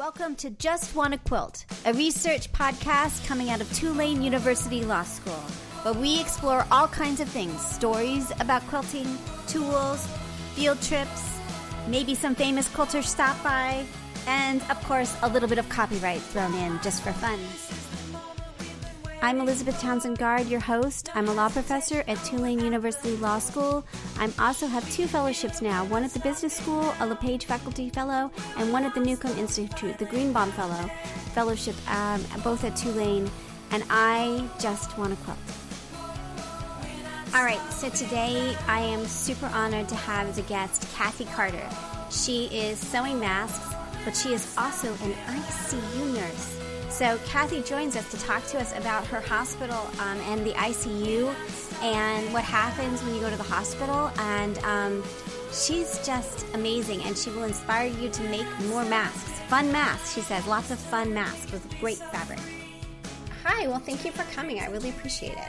Welcome to JustWannaQuilt, a research podcast coming out of Tulane University Law School, where we explore all kinds of things, stories about quilting, tools, field trips, maybe some famous quilters stop by, and, of course, a little bit of copyright thrown in just for fun. I'm Elizabeth Townsend Guard, your host. I'm a law professor at Tulane University Law School. I also have 2 fellowships now, one at the Business School, a LePage Faculty Fellow, and one at the Newcomb Institute, the Greenbaum Fellowship, both at Tulane, and I just want to quilt. All right, so today I am super honored to have as a guest Kathy Carter. She is sewing masks, but she is also an ICU nurse. So Kathy joins us to talk to us about her hospital and the ICU and what happens when you go to the hospital. And she's just amazing, and she will inspire you to make more masks. Fun masks, she says. Lots of fun masks with great fabric. Hi, well, thank you for coming. I really appreciate it.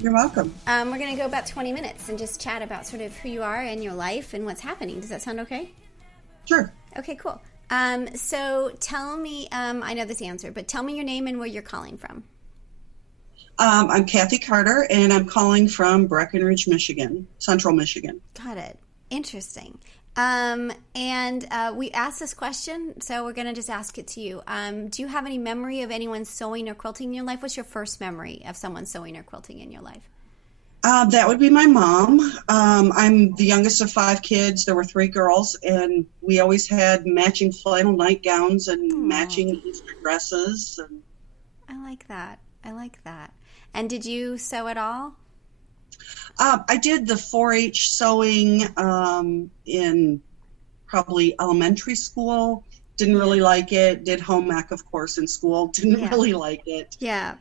You're welcome. We're going to go about 20 minutes and just chat about sort of who you are and your life and what's happening. Does that sound okay? Sure. Okay, cool. So tell me, I know this answer, but tell me your name and where you're calling from. I'm Kathy Carter, and I'm calling from Breckenridge, Michigan, Central Michigan. Got it. Interesting. And we asked this question, so we're going to just ask it to you. Do you have any memory of anyone sewing or quilting in your life? What's your first memory of someone sewing or quilting in your life? That would be my mom. I'm the youngest of 5 kids. There were 3 girls, and we always had matching flannel nightgowns and matching Easter dresses. And I like that. And did you sew at all? I did the 4-H sewing in probably elementary school. Didn't really like it. Did home ec, of course, in school. Didn't really like it. Yeah.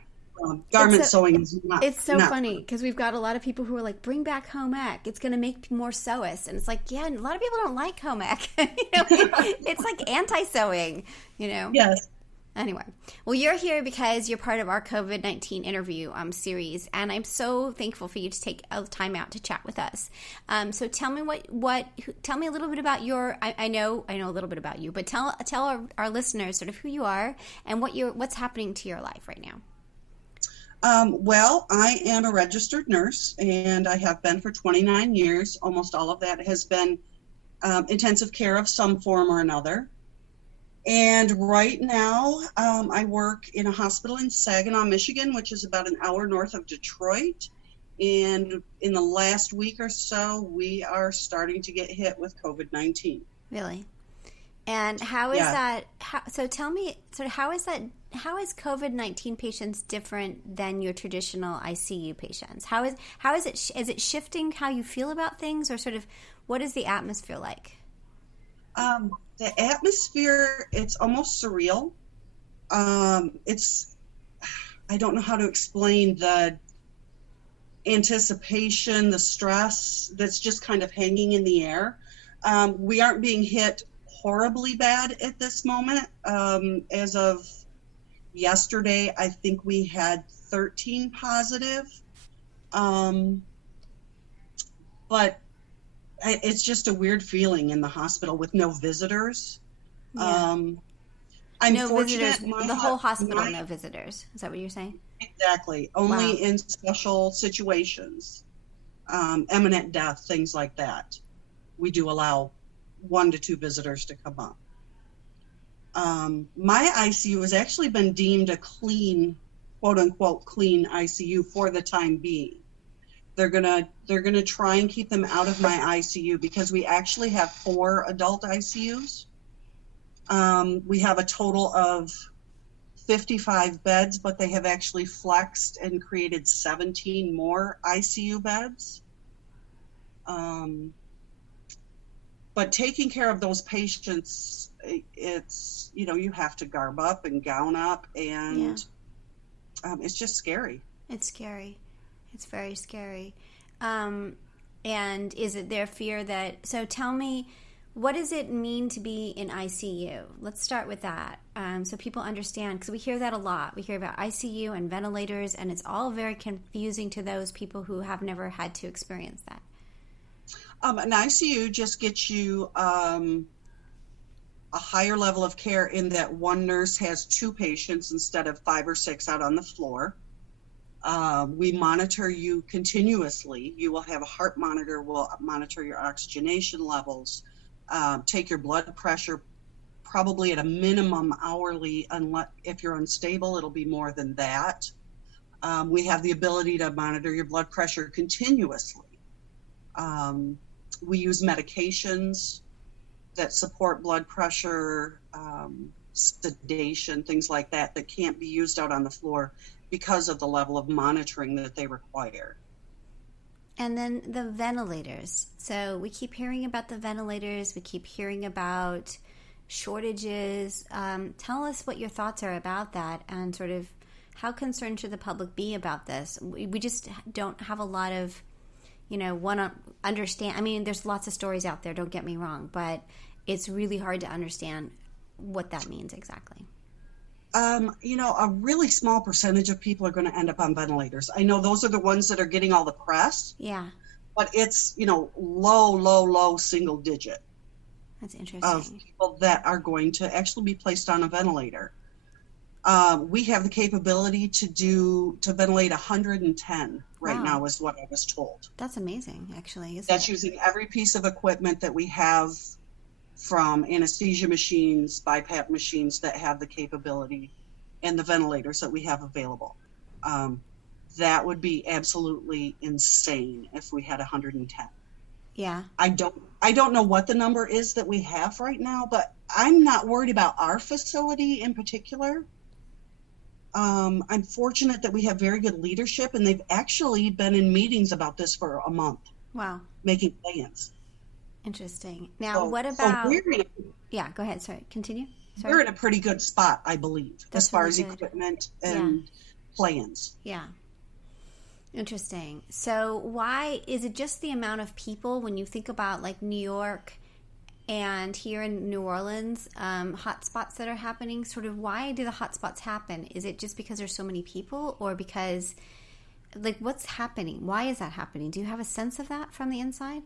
Garment sewing is not. It's so funny because we've got a lot of people who are like, bring back home ec. It's going to make more sewists. And it's like, yeah, a lot of people don't like home ec. It's like anti-sewing, Yes. Anyway, well, you're here because you're part of our COVID-19 interview series, and I'm so thankful for you to take a time out to chat with us. So tell me tell me a little bit about your. I know a little bit about you, but tell our listeners sort of who you are and what's happening to your life right now. Well, I am a registered nurse, and I have been for 29 years. Almost all of that has been intensive care of some form or another. And right now, I work in a hospital in Saginaw, Michigan, which is about an hour north of Detroit. And in the last week or so, we are starting to get hit with COVID-19. Really? And how is that? So tell me, sort of, how is COVID-19 patients different than your traditional ICU patients? How is it shifting how you feel about things, or sort of what is the atmosphere like? The atmosphere, it's almost surreal. I don't know how to explain the anticipation, the stress that's just kind of hanging in the air. We aren't being hit horribly bad at this moment. As of yesterday, I think we had 13 positive. But it's just a weird feeling in the hospital with no visitors. Yeah. I'm no fortunate. Visitors. The whole hospital, no visitors. Is that what you're saying? Exactly. Only in special situations, imminent death, things like that. We do allow 1 to 2 visitors to come up. My ICU has actually been deemed a clean, quote unquote, clean ICU for the time being. They're gonna try and keep them out of my ICU because we actually have 4 adult ICUs. We have a total of 55 beds, but they have actually flexed and created 17 more ICU beds. But taking care of those patients, it's, you have to garb up and gown up, and it's just scary. It's scary. It's very scary. And is it their fear that, so tell me, what does it mean to be in ICU? Let's start with that, so people understand, because we hear that a lot. We hear about ICU and ventilators, and it's all very confusing to those people who have never had to experience that. An ICU just gets you a higher level of care in that one nurse has 2 patients instead of 5 or 6 out on the floor. We monitor you continuously. You will have a heart monitor, will monitor your oxygenation levels, take your blood pressure probably at a minimum hourly, unless if you're unstable, it'll be more than that. We have the ability to monitor your blood pressure continuously. We use medications that support blood pressure, sedation, things like that, that can't be used out on the floor because of the level of monitoring that they require. And then the ventilators. So we keep hearing about the ventilators. We keep hearing about shortages. Tell us what your thoughts are about that, and sort of how concerned should the public be about this? We just don't have a lot of, want to understand. I mean, there's lots of stories out there, don't get me wrong, but it's really hard to understand what that means exactly. A really small percentage of people are going to end up on ventilators. I know those are the ones that are getting all the press. Yeah. But it's, low single digit. That's interesting. Of people that are going to actually be placed on a ventilator. We have the capability to ventilate 110 right now, is what I was told. That's amazing, actually. That's using every piece of equipment that we have, from anesthesia machines, BiPAP machines that have the capability, and the ventilators that we have available. That would be absolutely insane if we had 110. Yeah. I don't know what the number is that we have right now, but I'm not worried about our facility in particular. I'm fortunate that we have very good leadership, and they've actually been in meetings about this for a month. Wow. Making plans. Interesting. Now, what about... Yeah, go ahead. Sorry. Continue. Sorry. We're in a pretty good spot, I believe, as far as equipment and plans. Yeah. Interesting. So why is it just the amount of people when you think about like New York and here in New Orleans, hotspots that are happening? Sort of why do the hotspots happen? Is it just because there's so many people, or because what's happening? Why is that happening? Do you have a sense of that from the inside?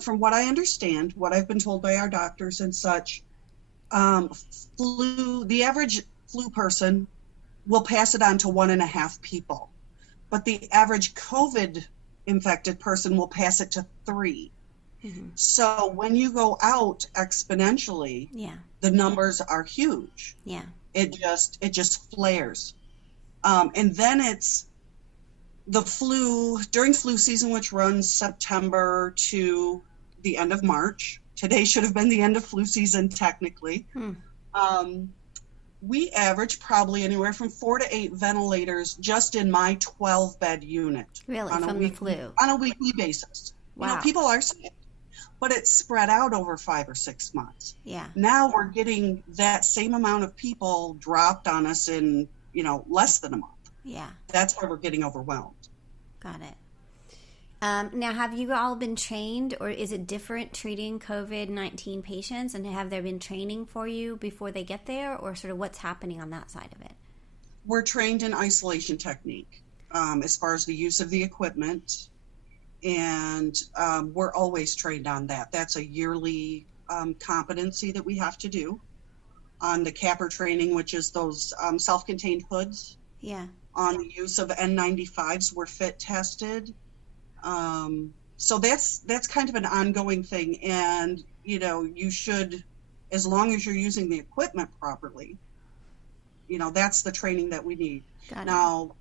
From what I understand, what I've been told by our doctors and such, the average flu person will pass it on to 1.5 people, but the average COVID infected person will pass it to 3. Mm-hmm. So when you go out exponentially, the numbers are huge. Yeah, it just flares, and then it's the flu during flu season, which runs September to the end of March. Today should have been the end of flu season technically. We average probably anywhere from 4 to 8 ventilators just in my 12-bed unit. Really, from the flu? On a weekly basis. Wow. People are sick, but it's spread out over 5 or 6 months. Yeah. Now we're getting that same amount of people dropped on us in, less than a month. Yeah. That's why we're getting overwhelmed. Got it. Now, have you all been trained, or is it different treating COVID-19 patients? And have there been training for you before they get there, or sort of what's happening on that side of it? We're trained in isolation technique as far as the use of the equipment, and we're always trained on that. That's a yearly competency that we have to do. On the capper training, which is those self-contained hoods. Yeah. On the use of N95s, we're fit tested. So that's kind of an ongoing thing. And, you should, as long as you're using the equipment properly, that's the training that we need. Now,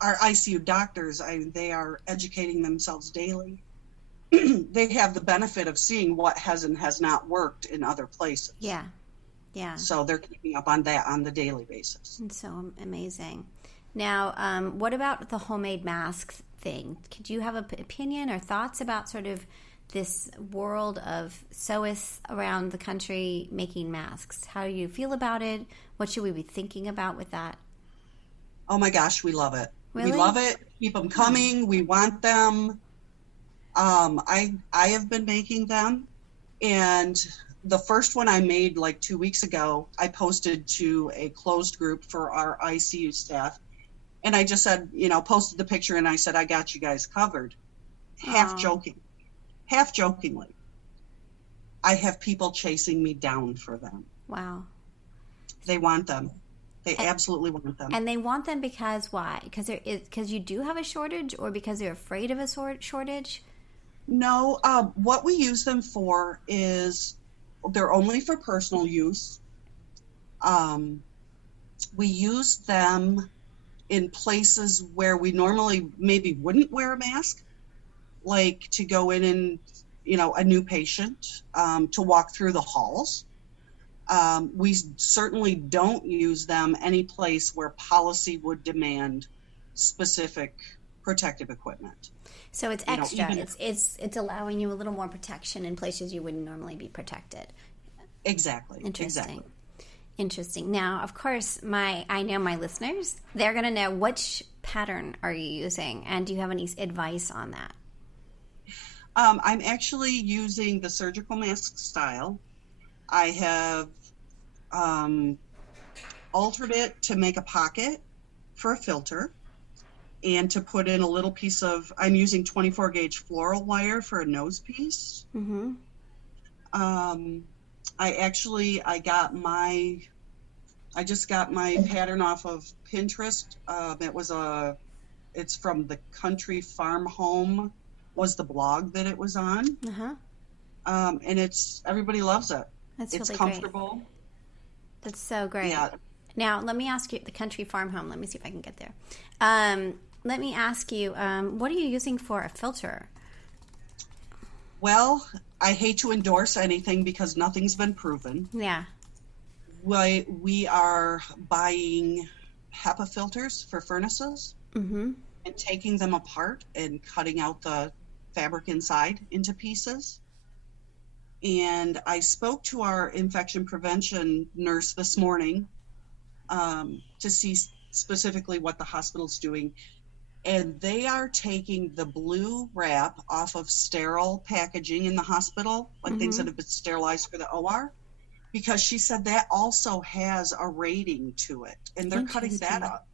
our ICU doctors, they are educating themselves daily. They have the benefit of seeing what has and has not worked in other places. Yeah. Yeah. So they're keeping up on that on the daily basis. It's so amazing. Now, what about the homemade mask thing? Could you have an opinion or thoughts about sort of this world of sewists around the country making masks? How do you feel about it? What should we be thinking about with that? Oh my gosh, we love it. Really? We love it. Keep them coming. We want them. I have been making them, and the first one I made like 2 weeks ago, I posted to a closed group for our ICU staff. And I just said, posted the picture, and I said, I got you guys covered. Half jokingly. I have people chasing me down for them. Wow. They want them. They absolutely want them. And they want them because why? Because you do have a shortage, or because they're afraid of a shortage? No, what we use them for is they're only for personal use. We use them in places where we normally maybe wouldn't wear a mask, like to go in and, a new patient, to walk through the halls. We certainly don't use them any place where policy would demand specific protective equipment. So it's extra. It's allowing you a little more protection in places you wouldn't normally be protected. Exactly. Interesting. Now, of course, I know my listeners, they're going to know, which pattern are you using, and do you have any advice on that? I'm actually using the surgical mask style. I have altered it to make a pocket for a filter, and to put in a little piece of, I'm using 24 gauge floral wire for a nose piece. Mm-hmm. I just got my pattern off of Pinterest. It's from the Country Farm Home, was the blog that it was on. Uh-huh. And everybody loves it. It's really comfortable. Great. That's so great. Yeah. Now, let me ask you, the Country Farm Home, let me see if I can get there. Let me ask you, what are you using for a filter? Well, I hate to endorse anything because nothing's been proven. Yeah. We are buying HEPA filters for furnaces, mm-hmm. and taking them apart and cutting out the fabric inside into pieces. And I spoke to our infection prevention nurse this morning to see specifically what the hospital's doing. And they are taking the blue wrap off of sterile packaging in the hospital, like mm-hmm. things that have been sterilized for the OR, because she said that also has a rating to it, and they're cutting that up.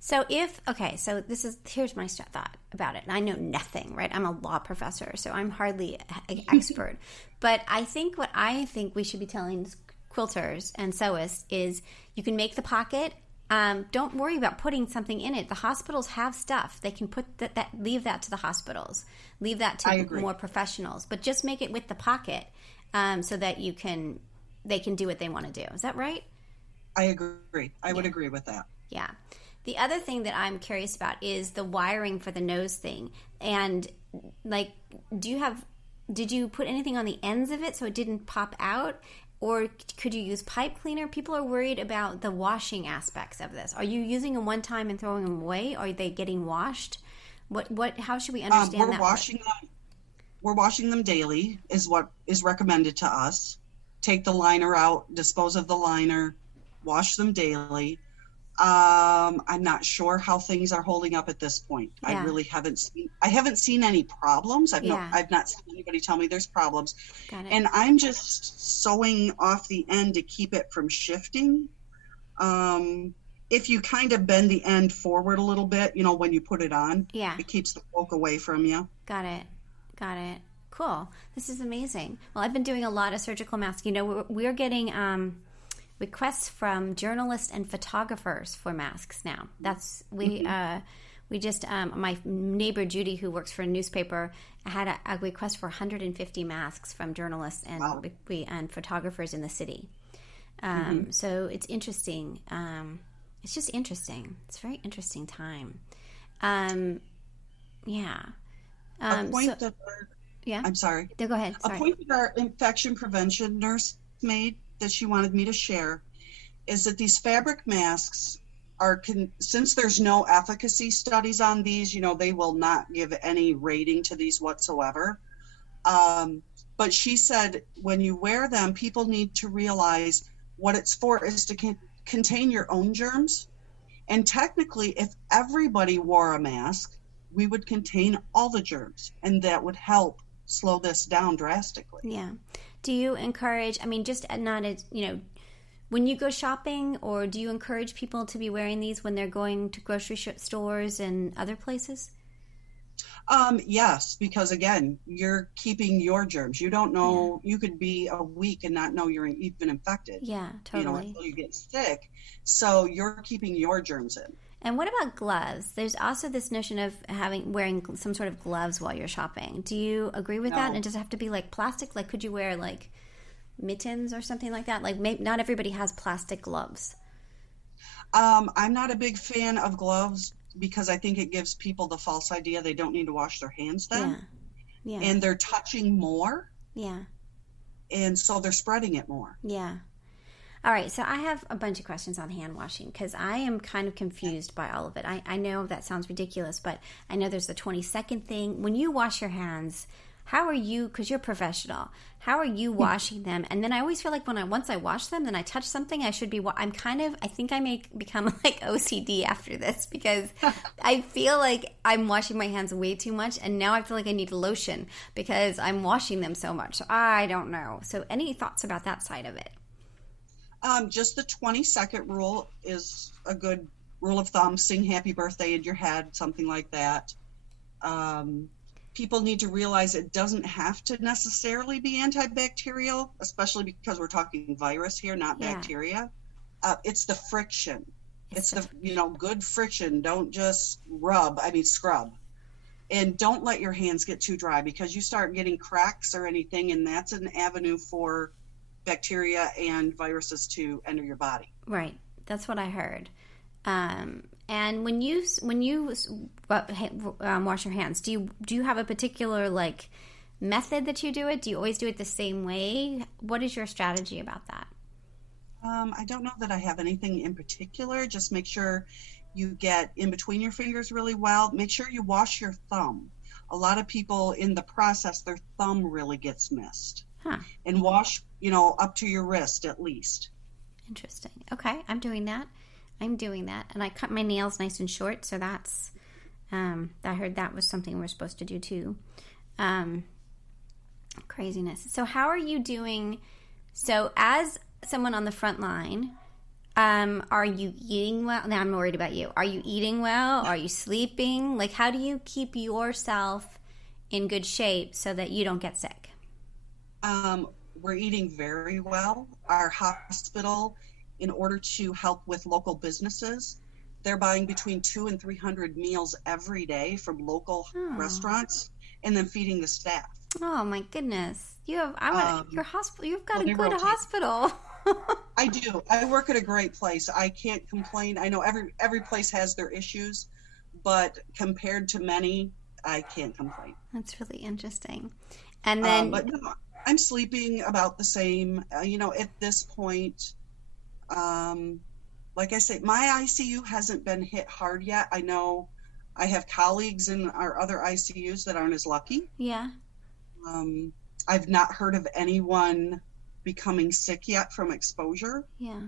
So here's my thought about it. And I know nothing, right? I'm a law professor, so I'm hardly an expert. But I think what we should be telling quilters and sewists is you can make the pocket. Don't worry about putting something in it. The hospitals have stuff. They can put leave that to the hospitals. Leave that to more professionals. But just make it with the pocket, so that they can do what they want to do. Is that right? I agree. I would agree with that. Yeah. The other thing that I'm curious about is the wiring for the nose thing. And did you put anything on the ends of it so it didn't pop out? Or could you use pipe cleaner? People are worried about the washing aspects of this. Are you using them one time and throwing them away? Are they getting washed? How should we understand that? We're washing them daily is what is recommended to us. Take the liner out, dispose of the liner, wash them daily. I'm not sure how things are holding up at this point. Yeah. I really haven't seen any problems. I've not seen anybody tell me there's problems. Got it. And I'm just sewing off the end to keep it from shifting. If you kind of bend the end forward a little bit, when you put it on, it keeps the poke away from you. Got it. Cool. This is amazing. Well, I've been doing a lot of surgical masks. We're getting requests from journalists and photographers for masks now. We just my neighbor Judy, who works for a newspaper, had a request for 150 masks from journalists and photographers in the city. So it's interesting. It's just interesting. It's a very interesting time. I'm sorry. No, go ahead. Sorry. A point that our infection prevention nurse made that she wanted me to share is that these fabric masks since there's no efficacy studies on these, they will not give any rating to these whatsoever. But she said when you wear them, people need to realize what it's for is to contain your own germs. And technically, if everybody wore a mask, we would contain all the germs, and that would help slow this down drastically. Yeah. Do you encourage, when you go shopping, or do you encourage people to be wearing these when they're going to grocery stores and other places? Yes, because again, you're keeping your germs. You don't know, you could be a week and not know you're even infected. Yeah, totally. Until you get sick. So you're keeping your germs in. And what about gloves? There's also this notion of wearing some sort of gloves while you're shopping. Do you agree with that? And does it have to be like plastic? Like, could you wear like mittens or something like that? Like, not everybody has plastic gloves. I'm not a big fan of gloves because I think it gives people the false idea they don't need to wash their hands then. Yeah. And they're touching more. Yeah. And so they're spreading it more. Yeah. All right, so I have a bunch of questions on hand washing because I am kind of confused by all of it. I know that sounds ridiculous, but I know there's the 20-second thing. When you wash your hands, how are you, because you're professional, how are you washing them? And then I always feel like once I wash them, then I touch something, I should be, I think I may become like OCD after this because I feel like I'm washing my hands way too much, and now I feel like I need lotion because I'm washing them so much. So I don't know. So any thoughts about that side of it? Just the 20-second rule is a good rule of thumb. Sing happy birthday in your head, something like that. People need to realize it doesn't have to necessarily be antibacterial, especially because we're talking virus here, not bacteria. It's the friction. It's the good friction. Don't just scrub. And don't let your hands get too dry because you start getting cracks or anything, and that's an avenue for bacteria and viruses to enter your body. Right. That's what I heard. And when you wash your hands, do you have a particular like method that you do it? Do you always do it the same way? What is your strategy about that? I don't know that I have anything in particular. Just make sure you get in between your fingers really well. Make sure you wash your thumb. A lot of people in the process, their thumb really gets missed. Huh. And wash, up to your wrist at least. Interesting. Okay, I'm doing that. And I cut my nails nice and short, so that's, I heard that was something we're supposed to do too. Craziness. So how are you doing? So as someone on the front line, are you eating well? Now I'm worried about you. Are you eating well? Are you sleeping? Like, how do you keep yourself in good shape so that you don't get sick? We're eating very well. Our hospital, in order to help with local businesses, they're buying between 200 and 300 meals every day from local restaurants and then feeding the staff. Oh my goodness. Your hospital, you've got a good hospital. I do. I work at a great place. I can't complain. I know every place has their issues, but compared to many, I can't complain. That's really interesting. And then I'm sleeping about the same, at this point. Like I say, my ICU hasn't been hit hard yet. I know I have colleagues in our other ICUs that aren't as lucky. Yeah. I've not heard of anyone becoming sick yet from exposure. Yeah.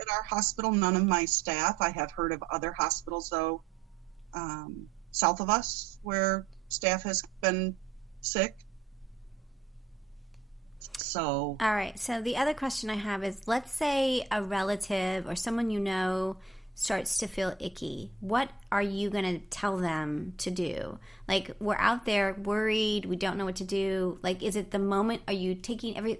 At our hospital, none of my staff. I have heard of other hospitals, though, south of us, where staff has been sick. So. All right. So the other question I have is, let's say a relative or someone you know starts to feel icky. What are you going to tell them to do? Like, we're out there worried. We don't know what to do. Like, is it the moment? Are you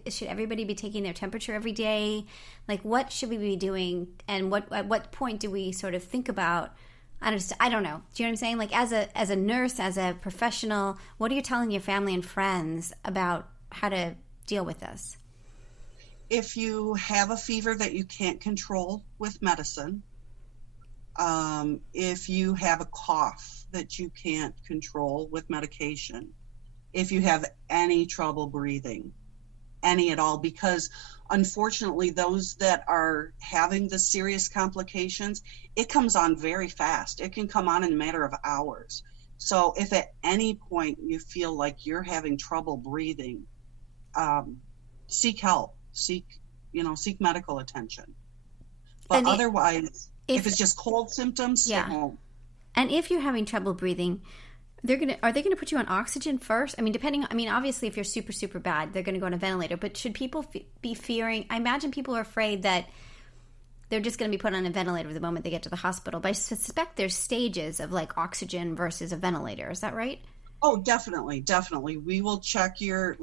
should everybody be taking their temperature every day? Like, what should we be doing? And at what point do we sort of think about, I don't know. Do you know what I'm saying? Like, as a nurse, as a professional, what are you telling your family and friends about how to deal with this? If you have a fever that you can't control with medicine, if you have a cough that you can't control with medication, if you have any trouble breathing, any at all, because unfortunately those that are having the serious complications, it comes on very fast. It can come on in a matter of hours. So if at any point you feel like you're having trouble breathing, seek help, seek medical attention. But otherwise, if it's just cold symptoms, stay home. And if you're having trouble breathing, are they gonna put you on oxygen first? I mean, obviously, if you're super, super bad, they're gonna go on a ventilator. But should people be fearing? I imagine people are afraid that they're just gonna be put on a ventilator the moment they get to the hospital. But I suspect there's stages of like oxygen versus a ventilator. Is that right? Oh, definitely, definitely. We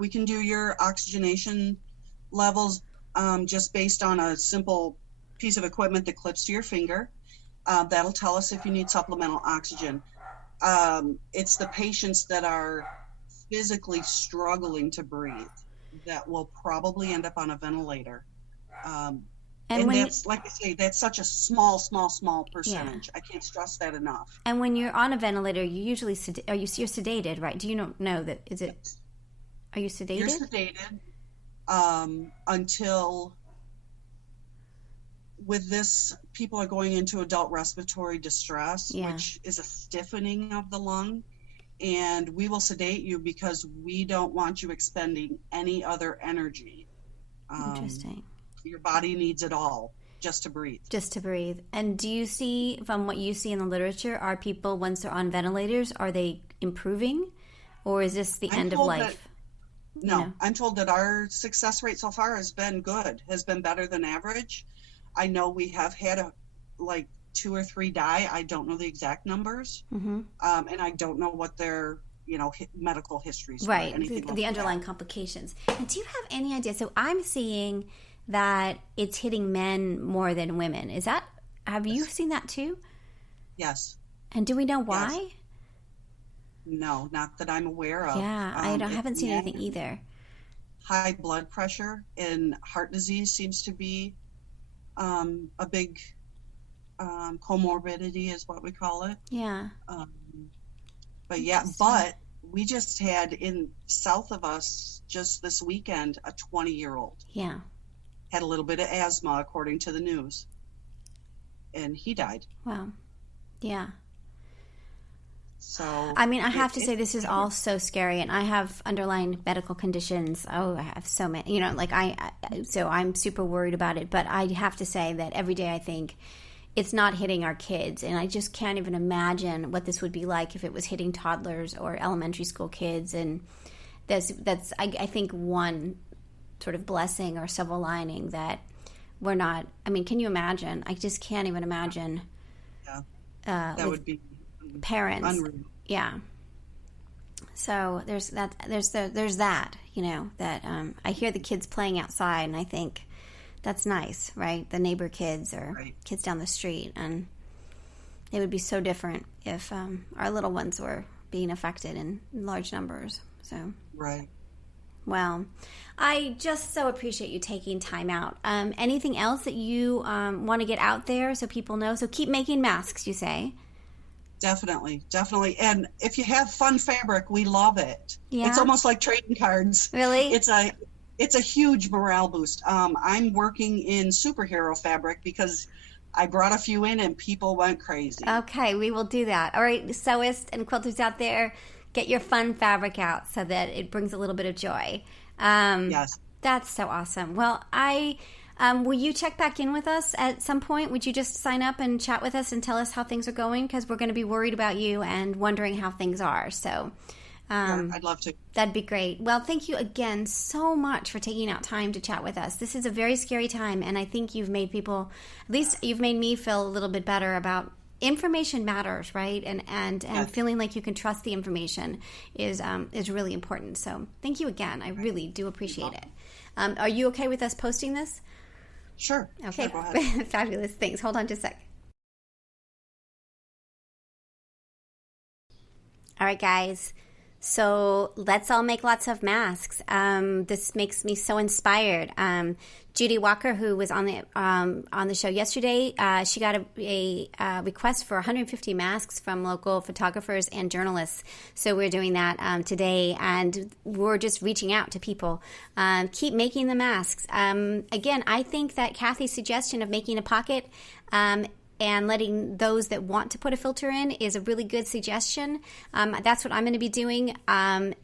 can do your oxygenation levels just based on a simple piece of equipment that clips to your finger. That'll tell us if you need supplemental oxygen. It's the patients that are physically struggling to breathe that will probably end up on a ventilator. And And when that's, like I say, that's such a small, small, small yeah. percentage. I can't stress that enough. And when you're on a ventilator, you usually you're sedated, right? Do you know that? Is it? Are you sedated? You're sedated until, with this, people are going into adult respiratory distress, which is a stiffening of the lung. And we will sedate you because we don't want you expending any other energy. Interesting. Your body needs it all just to breathe. Just to breathe. And do you see, from what you see in the literature, are people, once they're on ventilators, are they improving? Or is this the end of life? I'm told that our success rate so far has been good, has been better than average. I know we have had like 2 or 3 die. I don't know the exact numbers. And I don't know what their medical histories right, the underlying complications. And do you have any idea? So I'm seeing that it's hitting men more than women. Have you seen that too? Yes. And do we know why? Yes. No, not that I'm aware of. Yeah, I haven't seen anything either. High blood pressure and heart disease seems to be a big comorbidity, is what we call it. Yeah. But we just had in south of us just this weekend a 20-year-old. Yeah. Had a little bit of asthma, according to the news, and he died. Wow. Yeah. So I mean, I have to say this is all so scary, and I have underlying medical conditions. Oh, I have so many. So I'm super worried about it. But I have to say that every day I think it's not hitting our kids, and I just can't even imagine what this would be like if it was hitting toddlers or elementary school kids. And that's I think one sort of blessing or silver lining that we're not. I mean, can you imagine? I just can't even imagine. Yeah, that would be parents. Unreal. Yeah. So there's that. There's that. That I hear the kids playing outside, and I think that's nice, right? The neighbor kids or kids down the street, and it would be so different if our little ones were being affected in large numbers. So right. Well, I just so appreciate you taking time out. Anything else that you want to get out there so people know? So keep making masks, you say? Definitely. And if you have fun fabric, we love it. Yeah. It's almost like trading cards. Really? It's a huge morale boost. I'm working in superhero fabric because I brought a few in and people went crazy. Okay, we will do that. All right, sewists and quilters out there, get your fun fabric out so that it brings a little bit of joy. Yes. That's so awesome. Well, will you check back in with us at some point? Would you just sign up and chat with us and tell us how things are going? Because we're going to be worried about you and wondering how things are. So I'd love to. That'd be great. Well, thank you again so much for taking out time to chat with us. This is a very scary time, and I think you've made people, at least you've made me feel a little bit better about information matters, right? And Yes. feeling like you can trust the information is really important. So thank you again. I really do appreciate it. Are you okay with us posting this? Sure. Okay. Sure, go ahead. Fabulous. Thanks. Hold on just a sec. All right, guys. So let's all make lots of masks. This makes me so inspired. Judy Walker, who was on the show yesterday, she got a request for 150 masks from local photographers and journalists. So we're doing that today, and we're just reaching out to people. Keep making the masks. Again, I think that Kathy's suggestion of making a pocket and letting those that want to put a filter in is a really good suggestion. That's what I'm going to be doing. I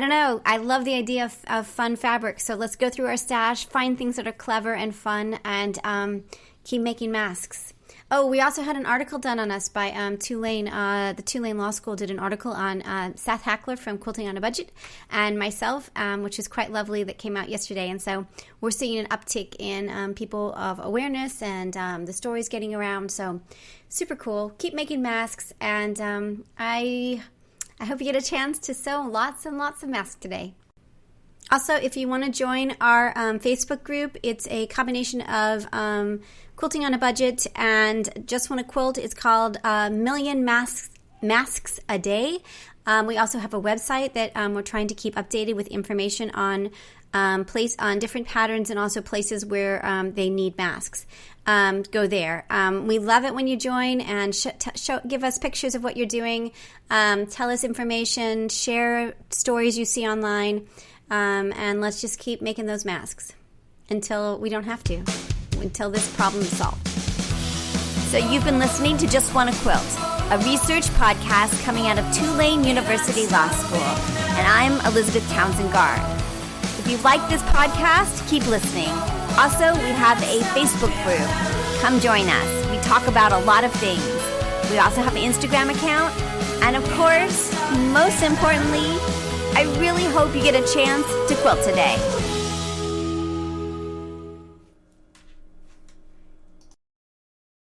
don't know. I love the idea of fun fabric. So let's go through our stash, find things that are clever and fun, and keep making masks. Oh, we also had an article done on us by Tulane. The Tulane Law School did an article on Seth Hackler from Quilting on a Budget and myself, which is quite lovely, that came out yesterday. And so we're seeing an uptick in people of awareness and the stories getting around. So super cool. Keep making masks. And I I hope you get a chance to sew lots and lots of masks today. Also, if you want to join our Facebook group, it's a combination of Quilting on a Budget and Just Wanna Quilt. It's called Million Masks a Day. We also have a website that we're trying to keep updated with information on different patterns and also places where they need masks. Go there. We love it when you join and give us pictures of what you're doing. Tell us information, share stories you see online, and let's just keep making those masks until we don't have to, until this problem is solved. So you've been listening to Just Wanna Quilt, a research podcast coming out of Tulane University Law School, and I'm Elizabeth Townsend-Gard. If you like this podcast, keep listening. Also, we have a Facebook group. Come join us. We talk about a lot of things. We also have an Instagram account. And of course, most importantly, I really hope you get a chance to quilt today.